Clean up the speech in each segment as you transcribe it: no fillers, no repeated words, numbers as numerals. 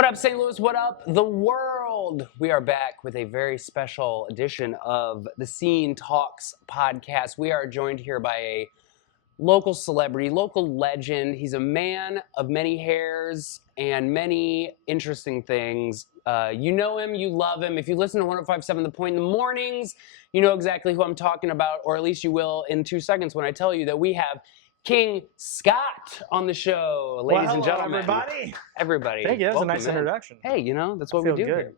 What up, St. Louis? What up, the world? We are back with a very special edition of the Scene Talks podcast. We are joined here by a local celebrity, local legend. He's a man of many hairs and many interesting things. You know him, you love him. If you listen to 105.7 The Point in the mornings, you know exactly who I'm talking about, or at least you will in 2 seconds when I tell you that we have King Scott on the show, ladies and gentlemen. Everybody. Thank you. That was a nice Welcome in. introduction. Hey, you know, that's what we do good. here.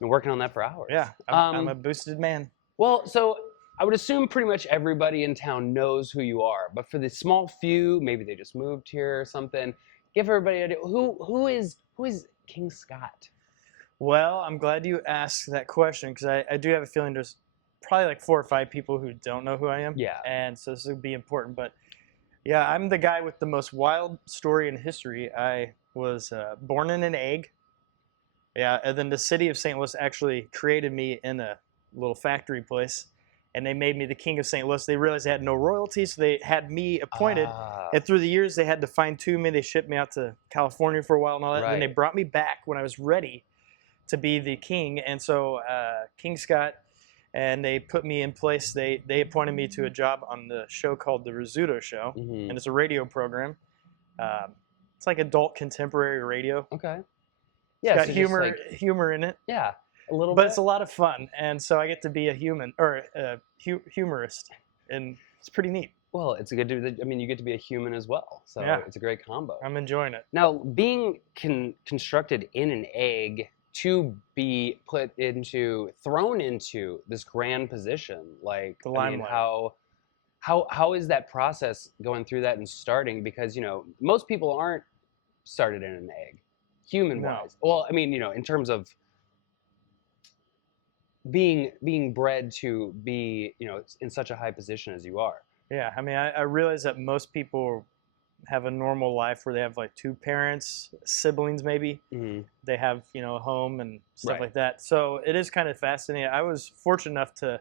Been working on that for hours. Yeah, I'm a boosted man. Well, so I would assume pretty much everybody in town knows who you are, but for the small few, maybe they just moved here or something, give everybody an idea. Who is King Scott? Well, I'm glad you asked that question because I do have a feeling there's probably like 4 or 5 people who don't know who I am. Yeah. And so this would be important. But yeah, I'm the guy with the most wild story in history. I was born in an egg. Yeah, and then the city of St. Louis actually created me in a little factory place. And they made me the king of St. Louis. They realized they had no royalty, so they had me appointed. And through the years, they had to fine-tune me. They shipped me out to California for a while and all that. Right. And then they brought me back when I was ready to be the king. And so King Scott, and they put me in place. They appointed me to a job on the show called the Rizzuto Show. Mm-hmm. And it's a radio program. It's like adult contemporary radio. Okay. Yeah, it's got so humor in it. Yeah, a little But bit. it's a lot of fun, and so I get to be a human or a humorist, and it's pretty neat. Well, it's good to. I mean, you get to be a human as well, so Yeah. it's a great combo. I'm enjoying it. Now, being constructed in an egg to be thrown into this grand position, like The I mean, limelight. how is that process going through that and starting? Because most people aren't started in an egg, human-wise. No. Well, I mean, in terms of being bred to be in such a high position as you are. Yeah, I mean, I realize that most people have a normal life where they have like 2 parents, siblings maybe. Mm-hmm. They have a home and stuff Right. like that. So it is kind of fascinating. I was fortunate enough to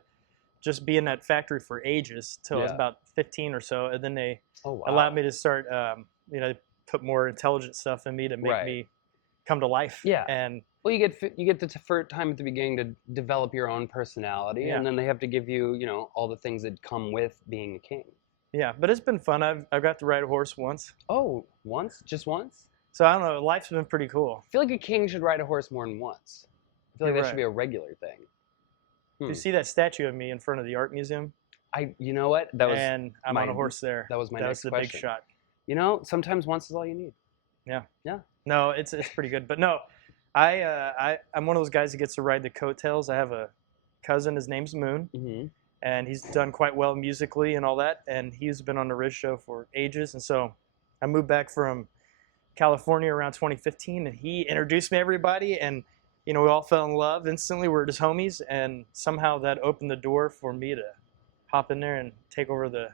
just be in that factory for ages till I was Yeah. about 15 or so, and then they Oh wow. allowed me to start, put more intelligent stuff in me to make Right. me come to life. Yeah. And Well, you get the first time at the beginning to develop your own personality, Yeah. and then they have to give you, all the things that come with being a king. yeah, but it's been fun. I've got to ride a horse once. Oh, just once? So I don't know. Life's been pretty cool. I feel like a king should ride a horse more than once. I feel like You're that should right. be a regular thing. Do you see that statue of me in front of the art museum? You know what? That was And I'm on a horse there. that was my That next was the question. big shot. Sometimes once is all you need. No, it's pretty good. But no, I'm one of those guys that gets to ride the coattails. I have a cousin. His name's Moon, Mm-hmm. and he's done quite well musically and all that. And he's been on the Riz show for ages. And so I moved back from California around 2015, and he introduced me to everybody, and we all fell in love instantly. We were just homies, and somehow that opened the door for me to hop in there and take over the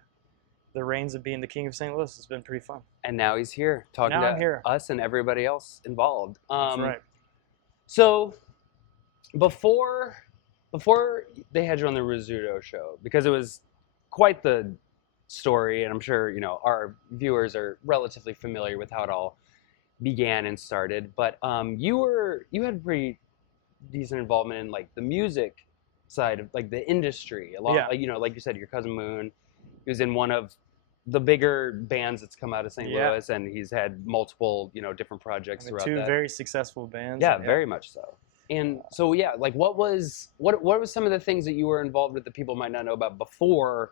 reins of being the king of St. Louis. It's been pretty fun. And now he's here talking Now I'm to here. us and everybody else involved. That's right. So before they had you on the Rizzuto Show, because it was quite the story, and I'm sure our viewers are relatively familiar with how it all began and started. But you had pretty decent involvement in like the music side of like the industry. Yeah. Like you said, your cousin Moon, he was in one of the bigger bands that's come out of St. Yeah. Louis, and he's had multiple different projects throughout 2 that. very successful bands. Yeah, very much so. And so like what was some of the things that you were involved with that people might not know about before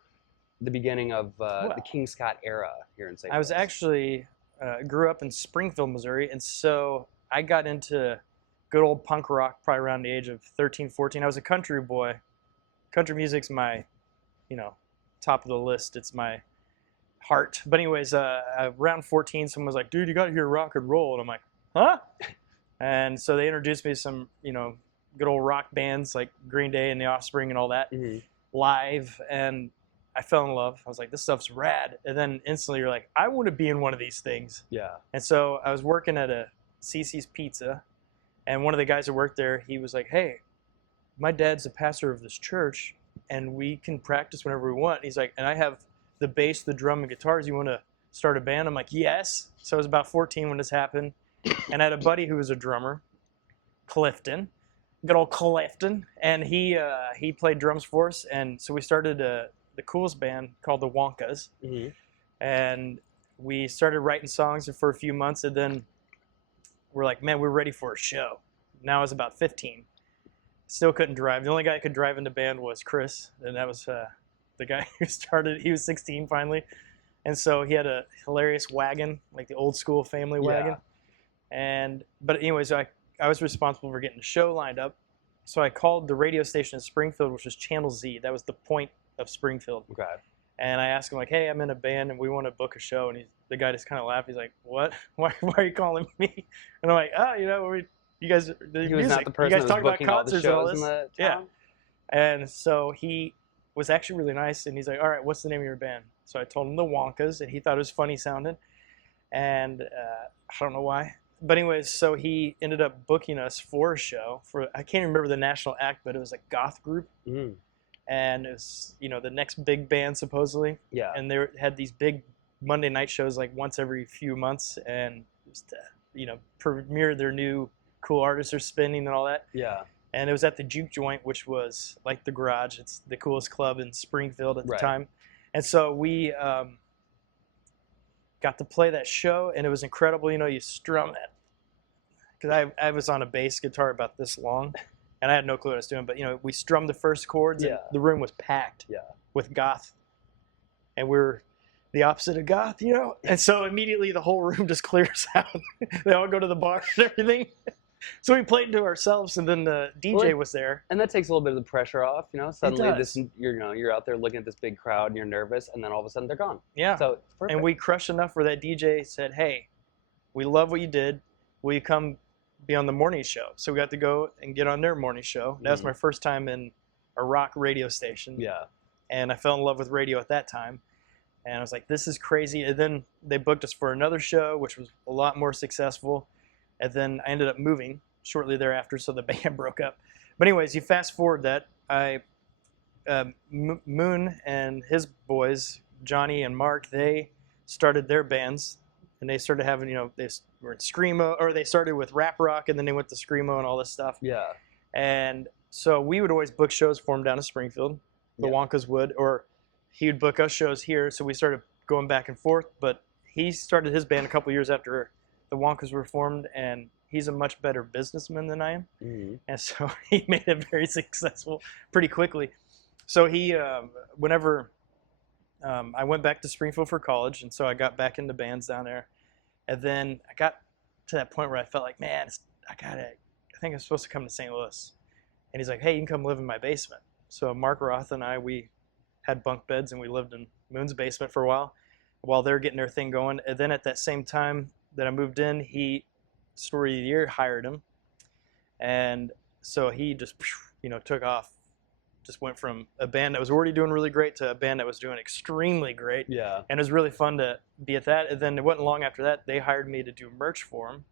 the beginning of the King Scott era here in St. Louis? I was actually grew up in Springfield, Missouri, and so I got into good old punk rock probably around the age of 13, 14. I was a country boy. Country music's my, top of the list. It's my heart. But anyways, around 14, someone was like, dude, you got to hear rock and roll. And I'm like, huh? And so they introduced me to some, good old rock bands like Green Day and The Offspring and all that live. And I fell in love. I was like, this stuff's rad. And then instantly you're like, I want to be in one of these things. Yeah. And so I was working at a CC's Pizza. And one of the guys that worked there, he was like, hey, my dad's the pastor of this church, and we can practice whenever we want. He's like, and I have the bass, the drum, and guitars. You want to start a band? I'm like, yes. So I was about 14 when this happened. And I had a buddy who was a drummer. Clifton, good old Clifton, and he played drums for us, and so we started the coolest band called the Wonkas, Mm-hmm. and we started writing songs for a few months, and then we're like, man, we're ready for a show. Now I was about 15. Still couldn't drive. The only guy who could drive in the band was Chris, and that was the guy who started. He was 16 finally, and so he had a hilarious wagon, like the old school family wagon. But anyways, I was responsible for getting the show lined up. So I called the radio station in Springfield, which was Channel Z. That was the point of Springfield. Okay. And I asked him, like, hey, I'm in a band and we want to book a show. And the guy just kind of laughed. He's like, what? Why are you calling me? And I'm like, oh, you guys, the He was music. not the person You guys that talk was about booking all the concerts and all shows this. in the Yeah. town? And so he was actually really nice. And he's like, all right, what's the name of your band? So I told him the Wonkas, and he thought it was funny sounding. And I don't know why. But anyways, so he ended up booking us for a show. I can't remember the national act, but it was a goth group. Mm. And it was, the next big band, supposedly. Yeah. And they had these big Monday night shows like once every few months, and just, premiere their new cool artists are spinning and all that. Yeah. And it was at the Juke Joint, which was like the Garage. It's the coolest club in Springfield at the time. And so we got to play that show, and it was incredible. You strum it. Because I was on a bass guitar about this long, and I had no clue what I was doing. But, we strummed the first chords, and the room was packed with goth. And we're the opposite of goth, And so immediately the whole room just clears out. They all go to the bar and everything. So we played to ourselves, and then the DJ was there. And that takes a little bit of the pressure off, Suddenly you're out there looking at this big crowd, and you're nervous, and then all of a sudden they're gone. Yeah. So it's perfect. And we crushed enough where that DJ said, hey, we love what you did. Will you come be on the morning show? So we got to go and get on their morning show. That was my first time in a rock radio station. Yeah. And I fell in love with radio at that time. And I was like, this is crazy. And then they booked us for another show, which was a lot more successful. And then I ended up moving shortly thereafter, so the band broke up. But anyways, you fast forward that. Moon and his boys, Johnny and Mark, they started their bands. And they started having, they were in Screamo, or they started with rap rock, and then they went to Screamo and all this stuff. Yeah. And so we would always book shows for him down in Springfield. The Wonkas would, or he would book us shows here. So we started going back and forth. But he started his band a couple years after the Wonkas were formed, and he's a much better businessman than I am. Mm-hmm. And so he made it very successful pretty quickly. So he, whenever I went back to Springfield for college, and so I got back into bands down there. And then I got to that point where I felt like, man, I think I'm supposed to come to St. Louis. And he's like, hey, you can come live in my basement. So Mark Roth and I, we had bunk beds, and we lived in Moon's basement for a while they're getting their thing going. And then at that same time that I moved in, Story of the Year hired him. And so he just, took off. Just went from a band that was already doing really great to a band that was doing extremely great. Yeah. And it was really fun to be at that. And then it wasn't long after that, they hired me to do merch for them.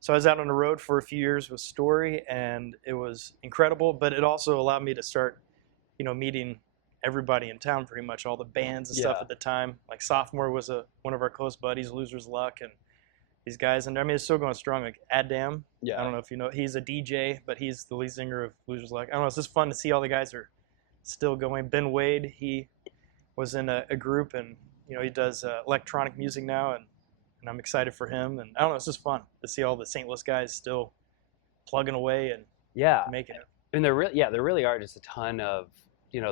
So I was out on the road for a few years with Story, and it was incredible. But it also allowed me to start, meeting everybody in town, pretty much all the bands and stuff at the time. Like Sophomore was one of our close buddies, Loser's Luck, and these guys. And I mean, it's still going strong. Like Adam, I don't know if you know, he's a DJ, but he's the lead singer of Loser's Luck. I don't know, it's just fun to see all the guys are still going. Ben Wade, he was in a group, and he does electronic music now, and I'm excited for him. And I don't know, it's just fun to see all the St. Louis guys still plugging away and making it. And there really are just a ton of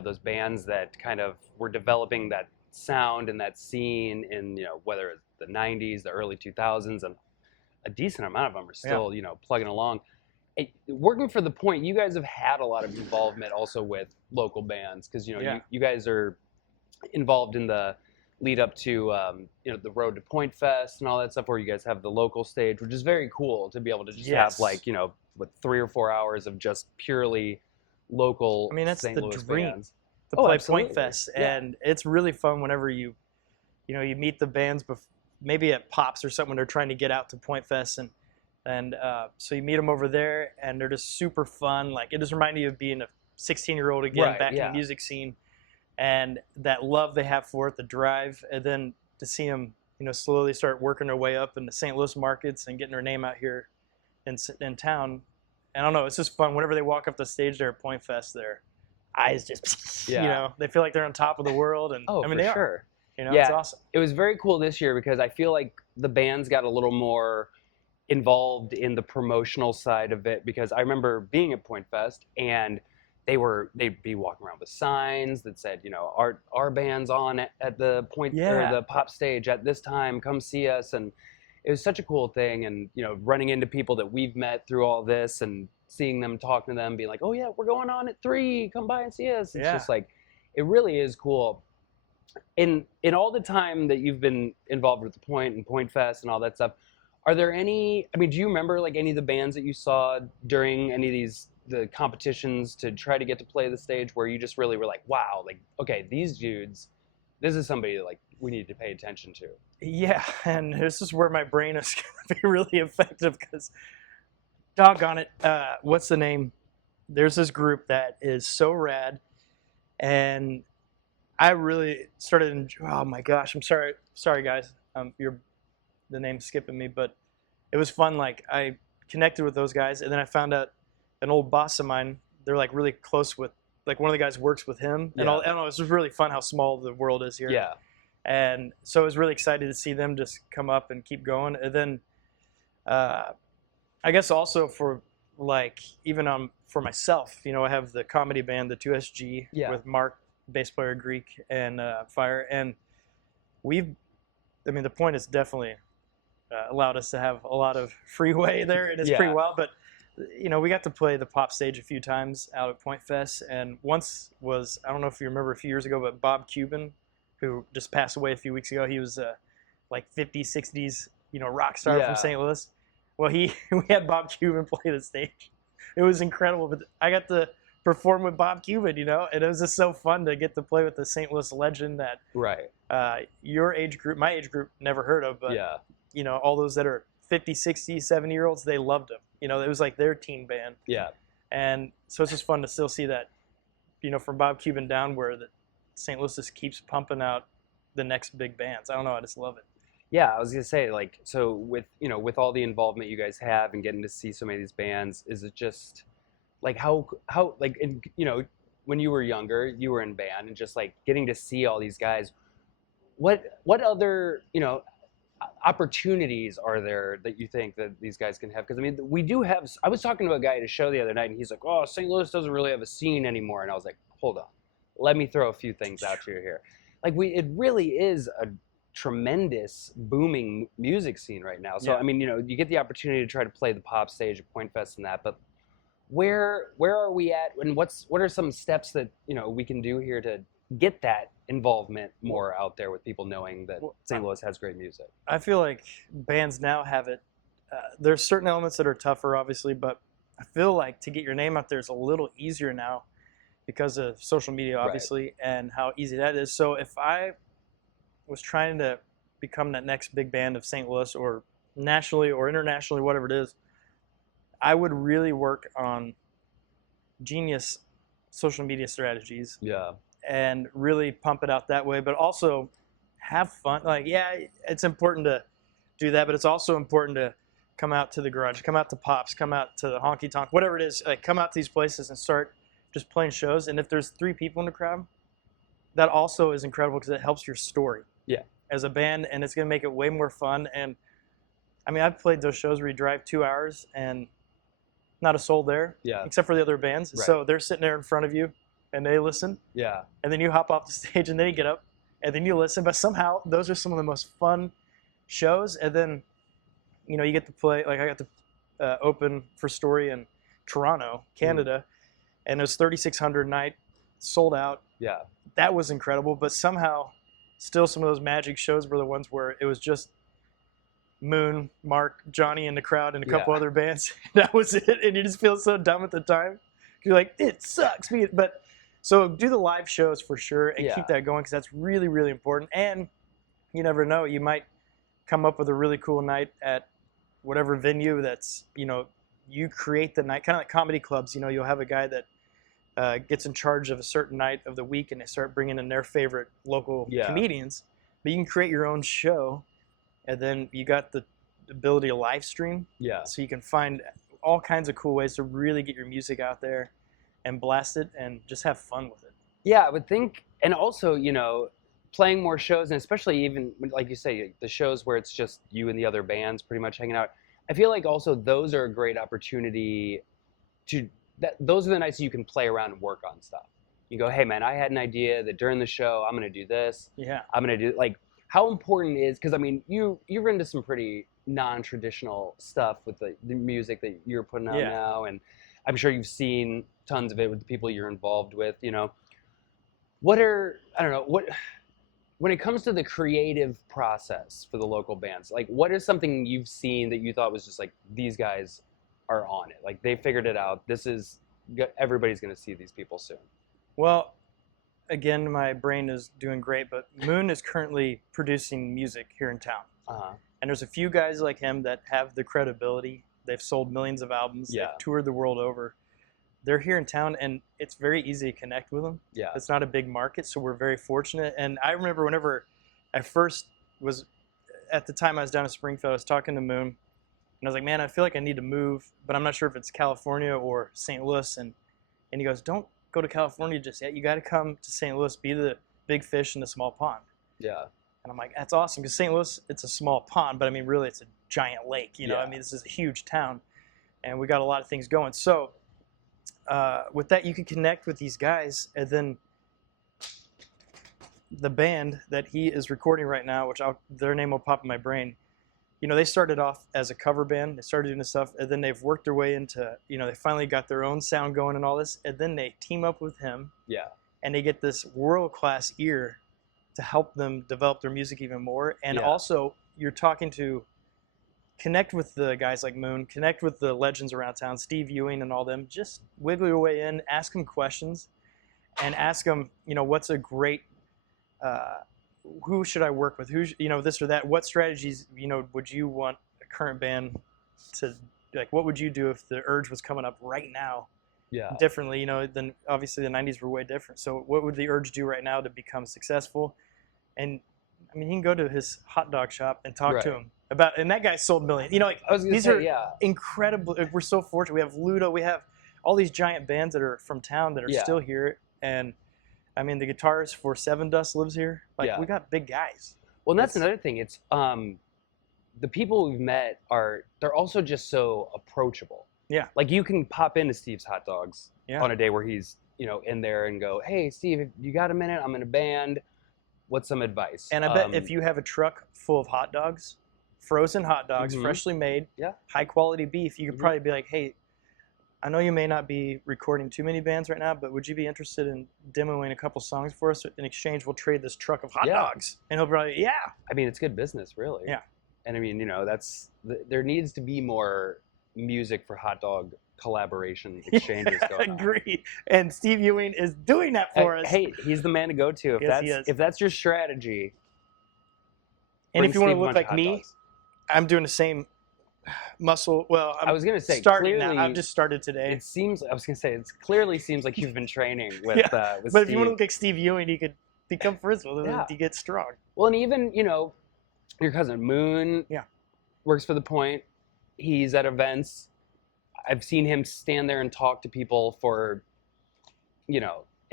those bands that kind of were developing that sound and that scene in whether it's the 90s, the early 2000s, and a decent amount of them are still plugging along. Working for The Point, you guys have had a lot of involvement also with local bands, because you guys are involved in the lead up to the Road to Point Fest and all that stuff, where you guys have the local stage, which is very cool to be able to just have 3 or 4 hours of just purely local. I mean, that's St. the Louis dream bands. to play Point Fest, and it's really fun whenever you meet the bands maybe at Pops or something when they're trying to get out to Point Fest, and so you meet them over there, and they're just super fun. Like, it just reminded you of being a 16-year-old again, back in the music scene, and that love they have for it, the drive, and then to see them slowly start working their way up in the St. Louis markets and getting their name out here in town. I don't know, it's just fun. Whenever they walk up the stage there at Point Fest, their eyes just, you know, they feel like they're on top of the world. And oh, I mean, for they sure. are. You know, Yeah, it's awesome. it was very cool this year because I feel like the bands got a little more involved in the promotional side of it, because I remember being at Point Fest and they'd be walking around with signs that said, you know, our band's on at the point or the pop stage at this time, come see us. And it was such a cool thing. And, you know, running into people that we've met through all this and seeing them, talking to them, being like, oh yeah, we're going on at 3, come by and see us. It's just like, it really is cool. In all the time that you've been involved with the Point and Point Fest and all that stuff, are there any, I mean, do you remember like any of the bands that you saw during any of the competitions to try to get to play the stage where you just really were like, wow, like, okay, these dudes, this is somebody that, like, we need to pay attention to? Yeah, and this is where my brain is going to be really effective because, doggone it, what's the name? There's this group that is so rad, and I really started, oh my gosh, I'm sorry guys, the name's skipping me, but it was fun. Like, I connected with those guys, and then I found out an old boss of mine, they're like really close with, like, one of the guys works with him, and I don't know, it was really fun how small the world is here. Yeah. And so I was really excited to see them just come up and keep going. And then I guess also for, like, even for myself, you know, I have the comedy band, the 2SG, with Mark, bass player, Greek, and Fire. And the Point has definitely allowed us to have a lot of freeway there. It is pretty wild, but, you know, we got to play the pop stage a few times out at Point Fest. And once was, I don't know if you remember a few years ago, but Bob Cuban, who just passed away a few weeks ago, he was like 50s, 60s, you know, rock star from St. Louis. Well, we had Bob Cuban play the stage. It was incredible, but I got to perform with Bob Cuban, you know, and it was just so fun to get to play with the St. Louis legend that your age group, my age group, never heard of, but you know, all those that are 50, 60, 70-year-olds, they loved him. You know, it was like their teen band. Yeah. And so it's just fun to still see that, you know, from Bob Cuban down, where the St. Louis just keeps pumping out the next big bands. I don't know, I just love it. Yeah, I was gonna say, like, so with, you know, with all the involvement you guys have and getting to see so many of these bands, is it just like how like, you know, when you were younger, you were in band, and just like getting to see all these guys, what other, you know, opportunities are there that you think that these guys can have? Because I mean, we do have. I was talking to a guy at a show the other night, and he's like, "Oh, St. Louis doesn't really have a scene anymore," and I was like, "Hold on, let me throw a few things out to you here." Like, it really is a tremendous booming music scene right now. So I mean, you know, you get the opportunity to try to play the pop stage at Point Fest and that, but where are we at, and what are some steps that, you know, we can do here to get that involvement more out there with people knowing that St. Louis has great music? I feel like bands now have it. There's certain elements that are tougher, obviously, but I feel like to get your name out there is a little easier now because of social media, obviously, and how easy that is. So if I was trying to become that next big band of St. Louis, or nationally or internationally, whatever it is, I would really work on genius social media strategies. Yeah. And really pump it out that way, but also have fun. Like, yeah, it's important to do that, but it's also important to come out to the garage, come out to Pops, come out to the Honky Tonk, whatever it is. Like, come out to these places and start just playing shows. And if there's 3 people in the crowd, that also is incredible because it helps your story. Yeah. As a band, and it's going to make it way more fun. And I mean, I've played those shows where you drive 2 hours and not a soul there, except for the other bands. Right. So they're sitting there in front of you, and they listen. Yeah. And then you hop off the stage, and then you get up, and then you listen. But somehow, those are some of the most fun shows. And then, you know, you get to play. Like, I got to open for Story in Toronto, Canada, and it was 3,600 night, sold out. Yeah. That was incredible. But somehow, still some of those magic shows were the ones where it was just Moon, Mark, Johnny in the crowd, and a couple other bands. That was it. And you just feel so dumb at the time. You're like, it sucks. But so do the live shows for sure, and keep that going, because that's really, really important. And you never know, you might come up with a really cool night at whatever venue that's, you know, you create the night, kind of like comedy clubs. You know, you'll have a guy that gets in charge of a certain night of the week, and they start bringing in their favorite local comedians. But you can create your own show, and then you got the ability to live stream. Yeah. So you can find all kinds of cool ways to really get your music out there and blast it and just have fun with it. Yeah, I would think, and also, playing more shows, and especially even like you say, the shows where it's just you and the other bands pretty much hanging out. I feel like also those are a great opportunity those are the nights you can play around and work on stuff. You go, hey man, I had an idea that during the show I'm gonna do this. Yeah. I'm gonna do like how important is, because I mean you're into some pretty non-traditional stuff with the music that you're putting out now, and I'm sure you've seen tons of it with the people you're involved with. What are, I don't know, when it comes to the creative process for the local bands, like what is something you've seen that you thought was just like, these guys are on it, like they figured it out, everybody's going to see these people soon? Well, again, my brain is doing great, but Moon is currently producing music here in town. And there's a few guys like him that have the credibility. They've sold millions of albums. They've toured the world over. They're here in town, and it's very easy to connect with them. Yeah. It's not a big market, so we're very fortunate. And I remember whenever I first was, at the time I was down in Springfield, I was talking to Moon, and I was like, man, I feel like I need to move, but I'm not sure if it's California or St. Louis. And he goes, don't go to California just yet. You got to come to St. Louis, be the big fish in the small pond. Yeah. And I'm like, that's awesome, because St. Louis, it's a small pond, but I mean, really, it's a giant lake. I mean, this is a huge town, and we got a lot of things going. So with that, you can connect with these guys, and then the band that he is recording right now, which their name will pop in my brain, they started off as a cover band. They started doing this stuff, and then they've worked their way into, they finally got their own sound going and all this, and then they team up with him. Yeah. And they get this world-class ear to help them develop their music even more. And also, you're talking to, connect with the guys like Moon, connect with the legends around town, Steve Ewing and all them. Just wiggle your way in, ask them questions, and ask them, what's a great, who should I work with? Who, this or that. What strategies, would you want a current band to, like, what would you do if the urge was coming up right now? Yeah. Differently, than obviously the 90s were way different. So what would the urge do right now to become successful? And I mean, you can go to his hot dog shop and talk to him about, and that guy sold millions. These are incredible. We're so fortunate. We have Ludo. We have all these giant bands that are from town that are still here. And I mean, the guitarist for Seven Dust lives here. Like, we got big guys. Well, and that's another thing. It's the people we've met they're also just so approachable. Yeah. Like, you can pop into Steve's Hot Dogs on a day where he's, in there and go, hey, Steve, you got a minute? I'm in a band. What's some advice? And I bet if you have a truck full of hot dogs, frozen hot dogs, freshly made, high quality beef, you could probably be like, hey, I know you may not be recording too many bands right now, but would you be interested in demoing a couple songs for us? In exchange, we'll trade this truck of hot dogs. And he'll probably, I mean, it's good business, really. Yeah. And I mean, there needs to be more music for hot dog collaboration exchanges going on. Agree. And Steve Ewing is doing that for us. Hey, he's the man to go to if that's your strategy. And if you want to look like me, I'm doing the same muscle. Well, I was gonna say starting now. I've just started today. It clearly seems like you've been training with with but Steve. If you want to look like Steve Ewing, you could become friends with him to get strong. Well, and even your cousin Moon works for The Point. He's at events. I've seen him stand there and talk to people for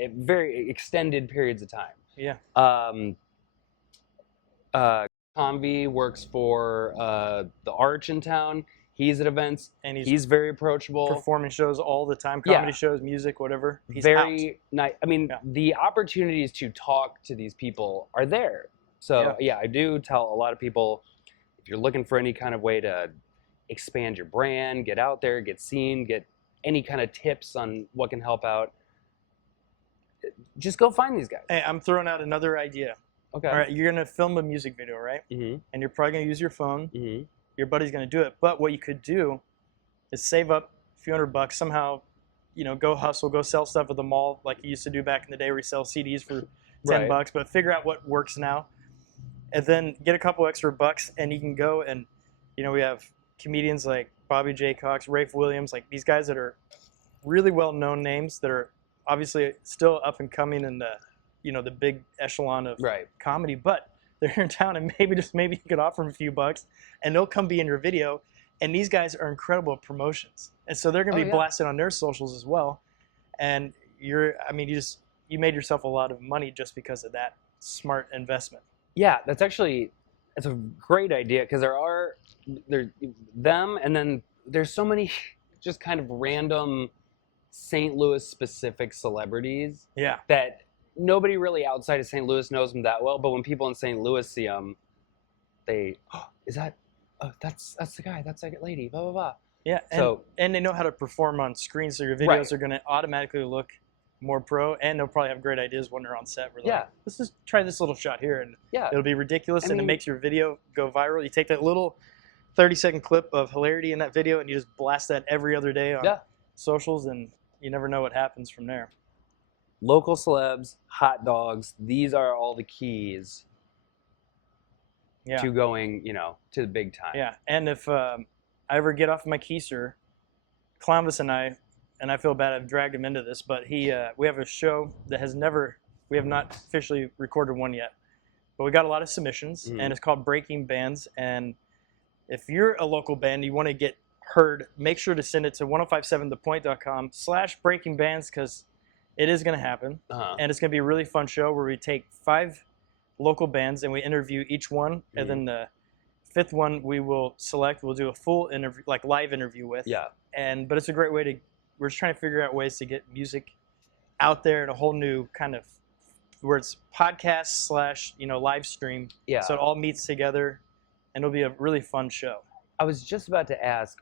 very extended periods of time. Yeah. Convy works for the Arch in town. He's at events, and he's very approachable. Performing shows all the time, comedy shows, music, whatever. He's very nice. I mean, the opportunities to talk to these people are there. So I do tell a lot of people, if you're looking for any kind of way to expand your brand, get out there, get seen, get any kind of tips on what can help out, just go find these guys. Hey, I'm throwing out another idea. Okay. All right, you're going to film a music video, right? And you're probably going to use your phone. Your buddy's going to do it. But what you could do is save up a few $100 somehow, go hustle, go sell stuff at the mall like you used to do back in the day where you sell CDs for $10, but figure out what works now. And then get a couple extra bucks, and you can go and, we have comedians like Bobby J. Cox, Rafe Williams, like these guys that are really well-known names that are obviously still up and coming in the, the big echelon of comedy, but they're in town, and maybe you could offer them a few bucks, and they'll come be in your video, And these guys are incredible at promotions, and so they're going to be blasted on their socials as well. And you made yourself a lot of money just because of that smart investment. Yeah, that's a great idea, because there's them, and then there's so many just kind of random St. Louis specific celebrities that nobody really outside of St. Louis knows them that well, but when people in St. Louis see them, that's the guy, that's that lady, blah blah blah. Yeah, and they know how to perform on screen, so your videos are going to automatically look more pro, and they'll probably have great ideas when they're on set. Where like, let's just try this little shot here, and it'll be ridiculous, and it makes your video go viral. You take that little 30-second clip of hilarity in that video, and you just blast that every other day on socials, and you never know what happens from there. Local celebs, hot dogs, these are all the keys to going, to the big time. Yeah, and if I ever get off my keister, Columbus and I feel bad I've dragged him into this, but we have a show that we have not officially recorded one yet, but we got a lot of submissions, and it's called Breaking Bands. And if you're a local band, you want to get heard, make sure to send it to 1057thepoint.com/breakingbands, because it is going to happen. And it's going to be a really fun show where we take 5 local bands and we interview each one, and then the 5th one we'll do a full interview, like live interview with. But it's a great way we're just trying to figure out ways to get music out there in a whole new kind of, where it's podcast / live stream. So it all meets together, and it'll be a really fun show. I was just about to ask,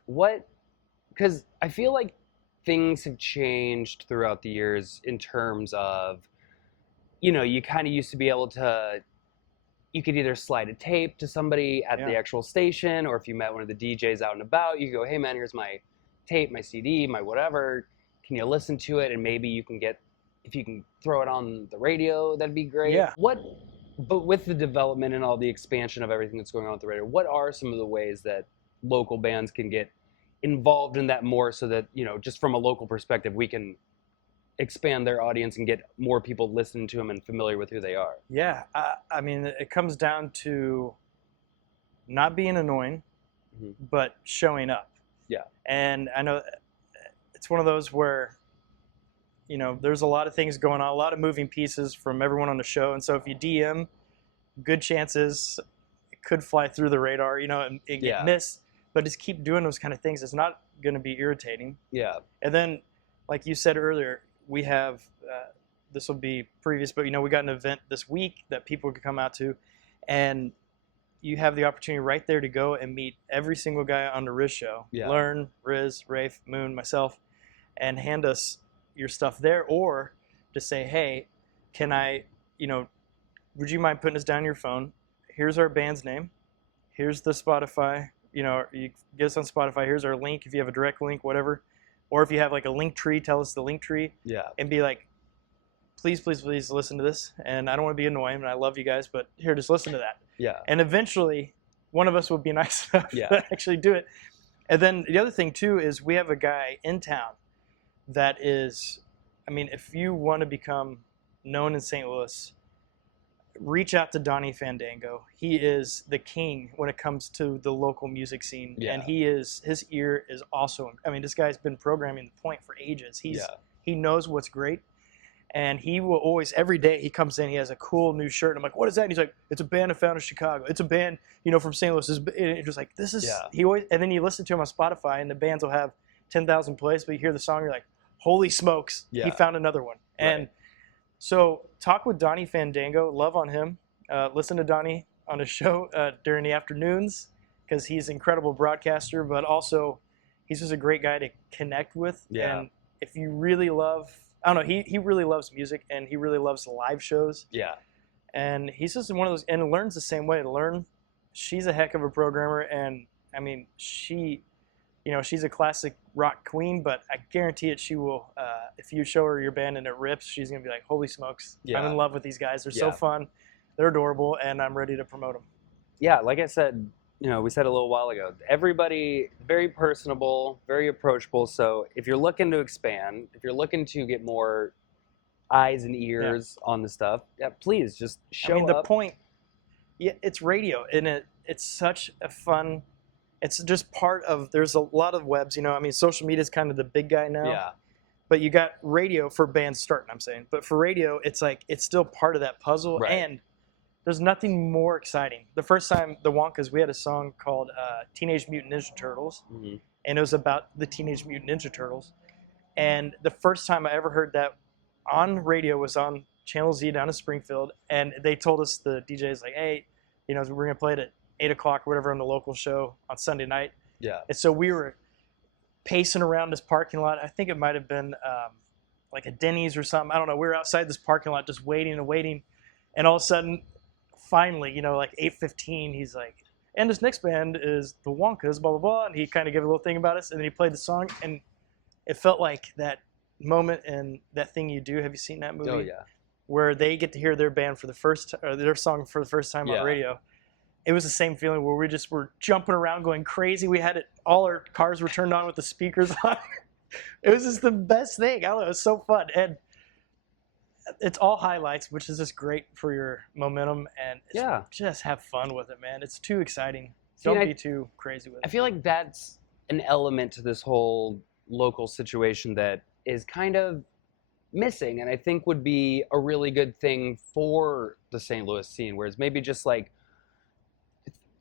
because I feel like things have changed throughout the years in terms of, you kind of used to be able to, you could either slide a tape to somebody at the actual station, or if you met one of the DJs out and about, you go, hey man, here's my tape, my CD, my whatever, can you listen to it? And maybe you can if you can throw it on the radio, that'd be great. But with the development and all the expansion of everything that's going on with the radio, what are some of the ways that local bands can get involved in that more, so that, just from a local perspective, we can expand their audience and get more people listening to them and familiar with who they are? It comes down to not being annoying, but showing up. And I know it's one of those where, there's a lot of things going on, a lot of moving pieces from everyone on the show. And so if you DM, good chances it could fly through the radar, and get missed. But just keep doing those kind of things. It's not going to be irritating. And then, like you said earlier, we have, this will be previous, but we got an event this week that people could come out to, and you have the opportunity right there to go and meet every single guy on the Riz show. Learn, Riz, Rafe, Moon, myself, and hand us your stuff there, or just say, hey, can I, would you mind putting this down your phone? Here's our band's name. Here's the Spotify, you get us on Spotify. Here's our link if you have a direct link, whatever. Or if you have like a link tree, tell us the link tree. And be like, please, please, please listen to this. And I don't want to be annoying, and I love you guys, but here, just listen to that. And eventually, one of us will be nice enough to actually do it. And then the other thing, too, is we have a guy in town that is, if you want to become known in St. Louis, reach out to Donnie Fandango. He is the king when it comes to the local music scene. And his ear is also, this guy's been programming The Point for ages. He knows what's great. And he will always, every day he comes in, he has a cool new shirt. And I'm like, what is that? And he's like, it's a band I found in Chicago. It's a band, from St. Louis. And it's just like, this is, he always, and then you listen to him on Spotify, and the bands will have 10,000 plays, but you hear the song, you're like, holy smokes, he found another one. And so talk with Donnie Fandango, love on him. Listen to Donnie on his show during the afternoons, because he's an incredible broadcaster, but also he's just a great guy to connect with. And if you really love, I don't know, he really loves music, and he really loves live shows. And he's just one of those, and learns the same way. She's a heck of a programmer, and she, she's a classic rock queen, but I guarantee it, she will, if you show her your band and it rips, she's going to be like, holy smokes, I'm in love with these guys. They're so fun. They're adorable, and I'm ready to promote them. Like I said, we said a little while ago, everybody very personable, very approachable. So if you're looking to expand, if you're looking to get more eyes and ears on the stuff, please just show up. The Point, it's radio, and it's such a fun it's just part of. There's a lot of webs, I mean, social media is kind of the big guy now. Yeah. But you got radio for bands starting. I'm saying, but for radio, it's like it's still part of that puzzle, Right. and there's nothing more exciting. The first time the Wonkas, we had a song called Teenage Mutant Ninja Turtles, Mhm. and it was about the Teenage Mutant Ninja Turtles. And the first time I ever heard that on radio was on Channel Z down in Springfield, and they told us, the DJs, like, hey, we're going to play it at 8 o'clock or whatever on the local show on Sunday night. Yeah. And so we were pacing around this parking lot. I think it might have been like a Denny's or something. I don't know. We were outside this parking lot just waiting and waiting. And all of a sudden, finally, like 8:15, he's like, and this next band is the Wonkas, blah, blah, blah. And he kind of gave a little thing about us. And then he played the song. And it felt like that moment in That Thing You Do. Have you seen that movie? Oh, yeah. Where they get to hear their band for the first, or their song for the first time on radio. It was the same feeling where we just were jumping around, going crazy. We had it, all our cars were turned on with the speakers on. It was just the best thing. I don't know, it was so fun. And it's all highlights, which is just great for your momentum, and just have fun with it, man. It's too exciting. Don't be too crazy with it. I feel like that's an element to this whole local situation that is kind of missing, and I think would be a really good thing for the St. Louis scene, whereas maybe just like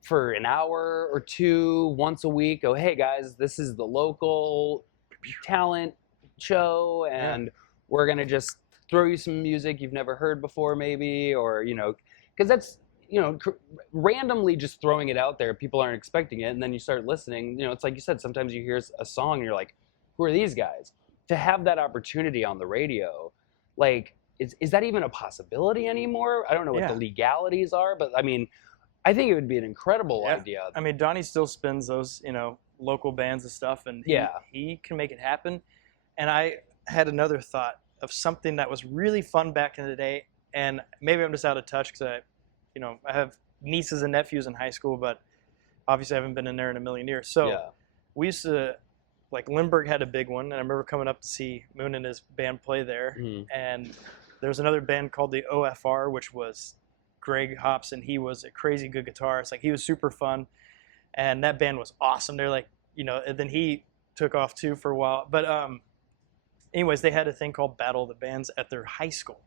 for an hour or two once a week, go, hey guys, this is the local talent show, and we're gonna just throw you some music you've never heard before, maybe, or because that's randomly just throwing it out there, people aren't expecting it, and then you start listening. It's like you said, sometimes you hear a song and you're like, who are these guys? To have that opportunity on the radio, like, is that even a possibility anymore? I don't know what the legalities are, but I mean, I think it would be an incredible idea. I mean, Donnie still spins those, local bands and stuff, and he can make it happen. And I had another thought of something that was really fun back in the day, and maybe I'm just out of touch because I have nieces and nephews in high school, but obviously I haven't been in there in a million years. So we used to, like, Lindbergh had a big one, and I remember coming up to see Moon and his band play there. And there was another band called the OFR, which was Greg Hobson. He was a crazy good guitarist. Like, he was super fun, and that band was awesome. They're like, and then he took off too for a while. But anyways, they had a thing called Battle of the Bands at their high school,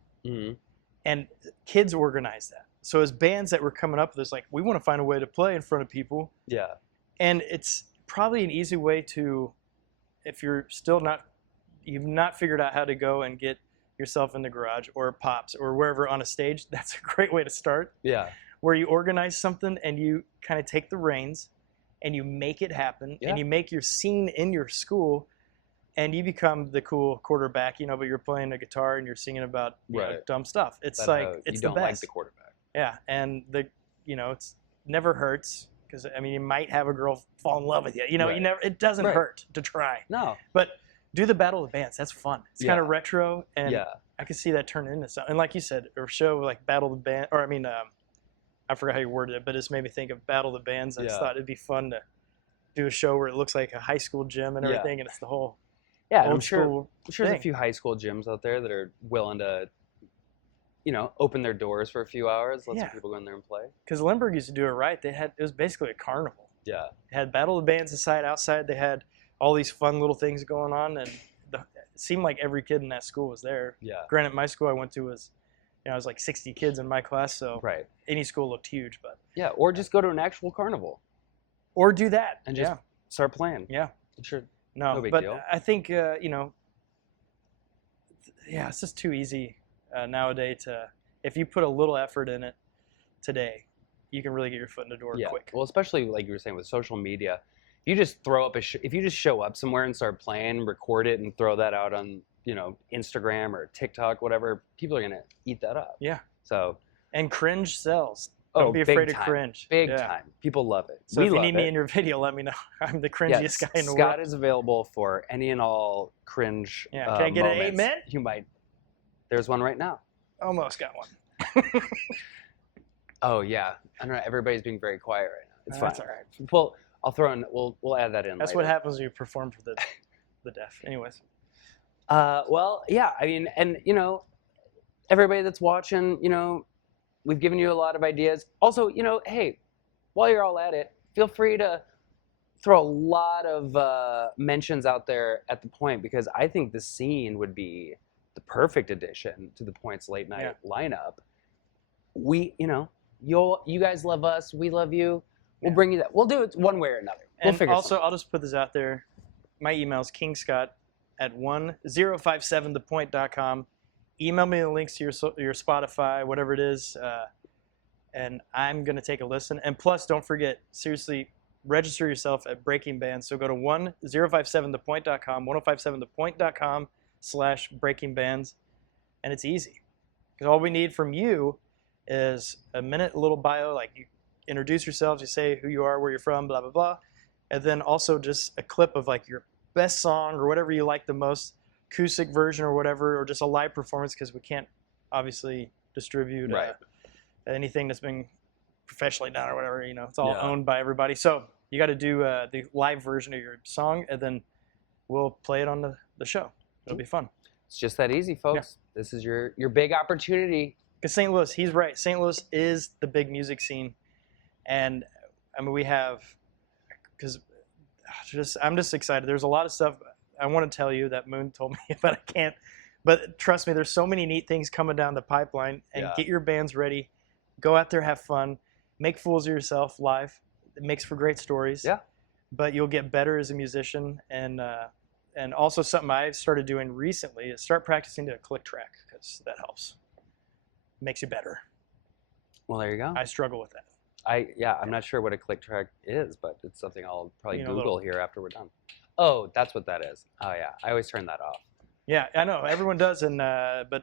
and kids organized that. So as bands that were coming up with this, like, we want to find a way to play in front of people. Yeah. And it's probably an easy way to, if you're still you've not figured out how to go and get yourself in the garage or Pops or wherever on a stage, that's a great way to start. Yeah. Where you organize something and you kind of take the reins and you make it happen, and you make your scene in your school, and you become the cool quarterback, but you're playing a guitar and you're singing about dumb stuff. It's it's the best. You don't like the quarterback. Yeah, and it's never hurts, because I mean, you might have a girl fall in love with you. You never. It doesn't hurt to try. No. But do the Battle of the Bands. That's fun. It's kind of retro, and I could see that turning into something. And like you said, a show like Battle of the Band, or I mean, I forgot how you worded it, but it's made me think of Battle of the Bands. I just thought it'd be fun to do a show where it looks like a high school gym and everything, and it's the whole I'm sure there's a few high school gyms out there that are willing to, open their doors for a few hours, let some people go in there and play. Because Lindbergh used to do it right. It was basically a carnival. Yeah. They had Battle of the Bands inside, outside. They had all these fun little things going on, and it seemed like every kid in that school was there. Yeah. Granted, my school I went to was, I was like 60 kids in my class, so any school looked huge. But or just go to an actual carnival. Or do that. And just start playing. Yeah. Sure. No big deal. I think, it's just too easy nowadays if you put a little effort in it today, you can really get your foot in the door quick. Well, especially like you were saying with social media, you just throw up if you just show up somewhere and start playing, record it, and throw that out on Instagram or TikTok, whatever, people are gonna eat that up. Yeah. So, and cringe sells. Don't be afraid to cringe. Big time. People love it. So if you need me in your video, let me know. I'm the cringiest guy in the world. Scott is available for any and all cringe Can I get moments. an amen? You might. There's one right now. Almost got one. Oh yeah. I don't know. Everybody's being very quiet right now. It's fine. That's all right. Well, I'll throw in. We'll add that in. That's later. what happens when you perform for the deaf. Anyways. Well, yeah. I mean, and everybody that's watching, we've given you a lot of ideas. Also, hey, while you're all at it, feel free to throw a lot of mentions out there at the Point, because I think the Scene would be the perfect addition to the Point's late night lineup. We, you guys love us, we love you. We'll bring you that. We'll do it one way or another. We'll figure also, something. I'll just put this out there. My email is kingscott@1057thepoint.com. Email me the links to your Spotify, whatever it is, and I'm going to take a listen. And plus, don't forget, seriously, register yourself at Breaking Bands. So go to 1057thepoint.com, 1057thepoint.com/Breaking Bands, and it's easy. Because all we need from you is a minute, a little bio, like you introduce yourselves, you say who you are, where you're from, blah, blah, blah. And then also just a clip of like your best song or whatever you like the most, acoustic version or whatever, or just a live performance, because we can't obviously distribute anything that's been professionally done or whatever. It's all owned by everybody. So you got to do the live version of your song, and then we'll play it on the show. It'll be fun. It's just that easy, folks. Yeah. This is your big opportunity. Because St. Louis, he's right. St. Louis is the big music scene. And I mean, we have, because I'm just excited. There's a lot of stuff I want to tell you that Moon told me, but I can't. But trust me, there's so many neat things coming down the pipeline. And get your bands ready. Go out there, have fun. Make fools of yourself live. It makes for great stories. Yeah. But you'll get better as a musician. And also something I started doing recently is start practicing to a click track, because that helps. Makes you better. Well, there you go. I struggle with that. I'm not sure what a click track is, but it's something I'll probably Google here after we're done. Oh, that's what that is. Oh yeah, I always turn that off. Yeah, I know everyone does, and but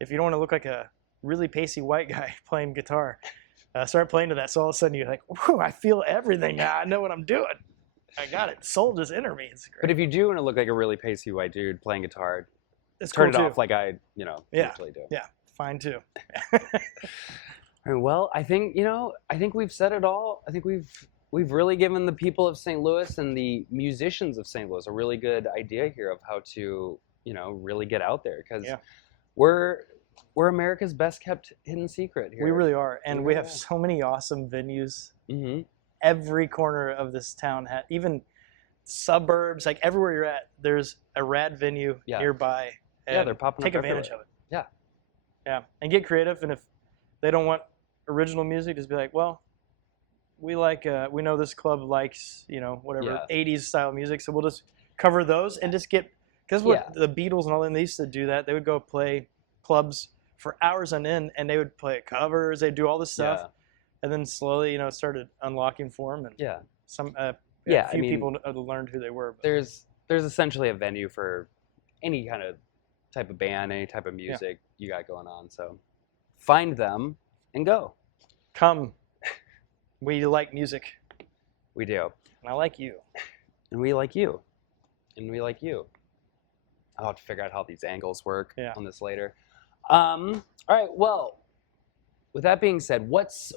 if you don't want to look like a really pacey white guy playing guitar, start playing to that. So all of a sudden you're like, whoa, I feel everything now. I know what I'm doing. I got it. Soul just enter me. It's great. But if you do want to look like a really pacey white dude playing guitar, it's turn cool it off like I usually do. Yeah, fine too. Well, I think we've said it all. I think we've really given the people of St. Louis and the musicians of St. Louis a really good idea here of how to, really get out there, because we're America's best kept hidden secret here. We really are, and we have so many awesome venues. Mm-hmm. Every corner of this town, even suburbs, like everywhere you're at, there's a rad venue nearby. And they're popping take up advantage of it. Yeah, and get creative. And if they don't want original music, just be like, well, we know this club likes, whatever 80s style music, so we'll just cover those and just get, because what the Beatles and all them, they used to do that. They would go play clubs for hours on end, and they would play covers, they'd do all this stuff, and then slowly, it started unlocking for them, and some a few people learned who they were. But. There's essentially a venue for any kind of type of band, any type of music you got going on, so find them and go. Come. We like music. We do. And I like you. And we like you. And we like you. I'll have to figure out how these angles work on this later. All right, well, with that being said, what's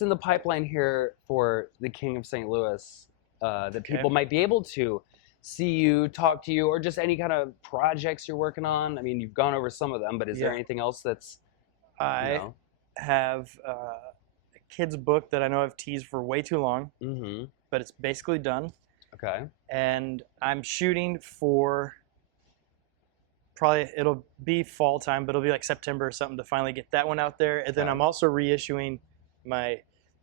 in the pipeline here for the King of St. Louis that people might be able to see you, talk to you, or just any kind of projects you're working on? I mean, you've gone over some of them, but is there anything else that's... I have a kid's book that I know I've teased for way too long, but it's basically done. Okay. And I'm shooting for probably, it'll be fall time, but it'll be like September or something to finally get that one out there. And then I'm also reissuing my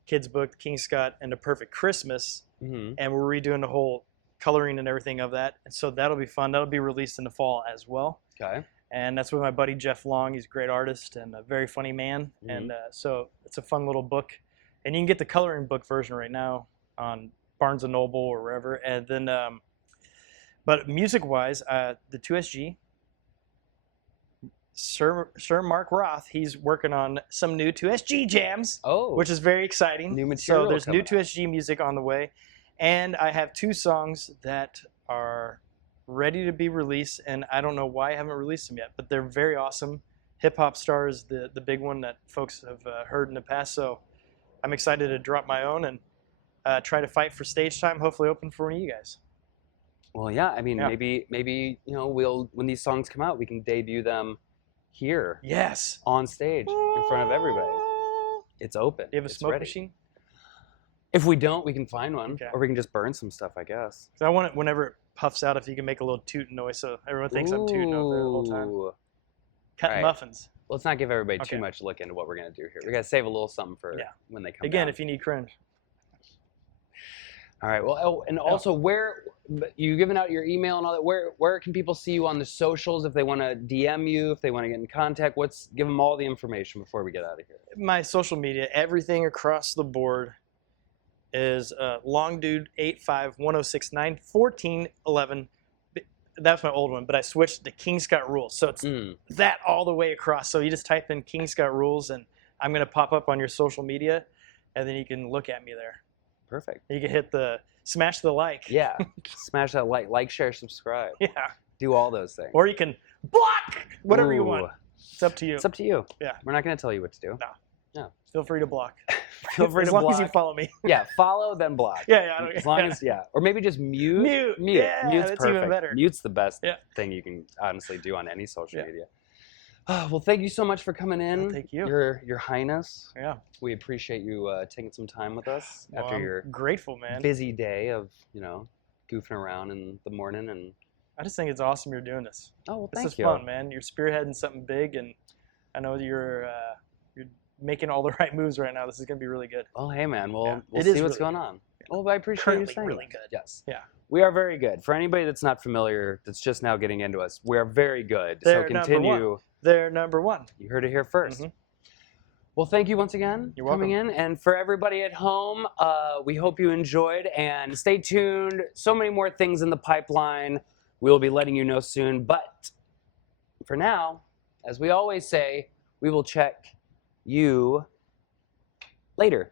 kid's book, King Scott and the Perfect Christmas, and we're redoing the whole coloring and everything of that. And so that'll be fun. That'll be released in the fall as well. Okay. And that's with my buddy Jeff Long. He's a great artist and a very funny man. And so it's a fun little book. And you can get the coloring book version right now on Barnes & Noble or wherever. And then, but music-wise, the 2SG, Sir Mark Roth, he's working on some new 2SG jams, which is very exciting. New material. So there's new 2SG music on the way. And I have 2 songs that are ready to be released, and I don't know why I haven't released them yet, but they're very awesome. Hip Hop Star is the big one that folks have heard in the past, so I'm excited to drop my own and try to fight for stage time, hopefully open for one of you guys. Well, yeah, I mean, maybe we'll, when these songs come out, we can debut them here. Yes. On stage in front of everybody. It's open. Do you have a smoke machine? If we don't, we can find one, Okay. or we can just burn some stuff, I guess. So I want it whenever it puffs out, if you can make a little toot noise, so everyone thinks I'm tooting over there the whole time. Ooh. Cutting Right. muffins. Let's not give everybody too Okay. much look into what we're gonna do here. We gotta save a little something for Yeah. when they come. Again, down. if you need cringe. All right. Well, oh, and also, where you giving out your email and all that? Where can people see you on the socials if they want to DM you, if they want to get in contact? Give them all the information before we get out of here. My social media, everything across the board is longdude8510691411. That's my old one, but I switched to King Scott Rules, so it's that all the way across. So you just type in King Scott Rules, and I'm gonna pop up on your social media, and then you can look at me there. Perfect. You can hit smash the like. Yeah. Smash that like, share, subscribe. Yeah. Do all those things. Or you can block whatever you want. Ooh. It's up to you. It's up to you. Yeah. We're not gonna tell you what to do. Feel free to block. Feel free as to long block. as you follow me. Yeah. Follow then block. Yeah. As long as or maybe just mute. Mute. Yeah, Mute's that's perfect. even better. Mute's the best Yeah. thing you can honestly do on any social Yeah. media. Well, thank you so much for coming in. Thank you. Your Highness. Yeah. We appreciate you taking some time with us Well, after I'm your grateful, man. busy day of goofing around in the morning and. I just think it's awesome you're doing this. Oh, well, This thank is you. fun, man. You're spearheading something big, and I know you're making all the right moves right now. This is gonna be really good. Oh, hey, man. Well, Yeah. we'll It is see what's really going on. Well, I appreciate Currently you saying really that. good. Yes. Yeah. We are very good. For anybody that's not familiar, that's just now getting into us, we are very good. They're so number continue. They're number one. You heard it here 1st. Mhm. Well, thank you once again You're for coming welcome. in. And for everybody at home, we hope you enjoyed. And stay tuned. So many more things in the pipeline. We'll be letting you know soon. But for now, as we always say, we will check you later.